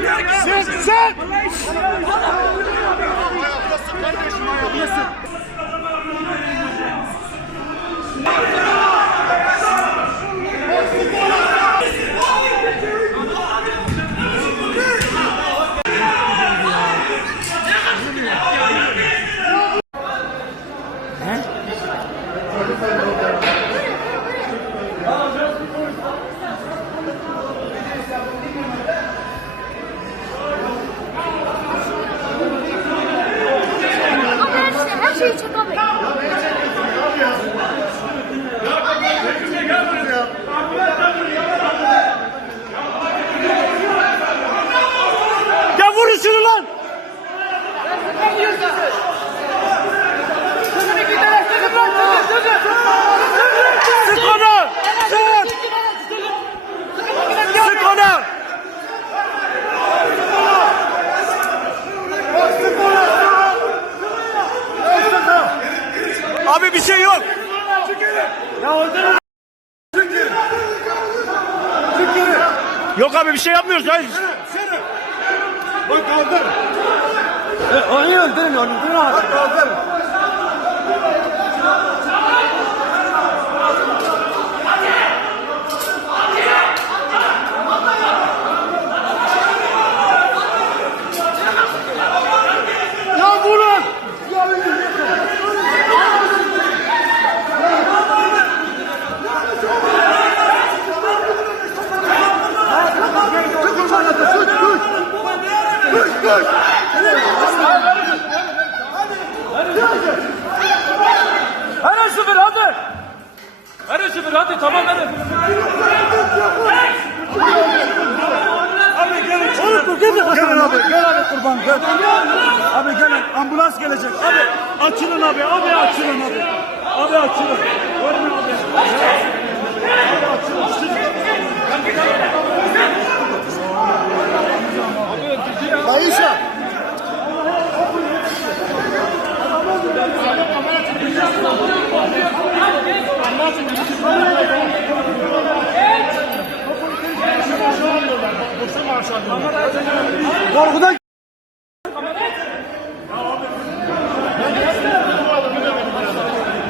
Sen! Ayaklasın kardeşim, ayaklasın. Her şeyi çakamayın. Ya vurun şunu lan! Sık onu! Sık! Sık onu! Abi bir şey yok. Ya orada yok abi, bir şey yapmıyoruz. Hayır. Bak kaldır. Onu öldürün, onu öldürün abi. Bak kaldır. Ya vurun! Hadi sıfır hadi. Hadi sıfır hadi tamam hadi. Gelin abi, gel abi kurban, gel. Abi gelin, ambulans gelecek. Abi açılın abi, abi açılın abi. Abi açılın. Görme abi. Abi açılın. Ayşe. Korkudan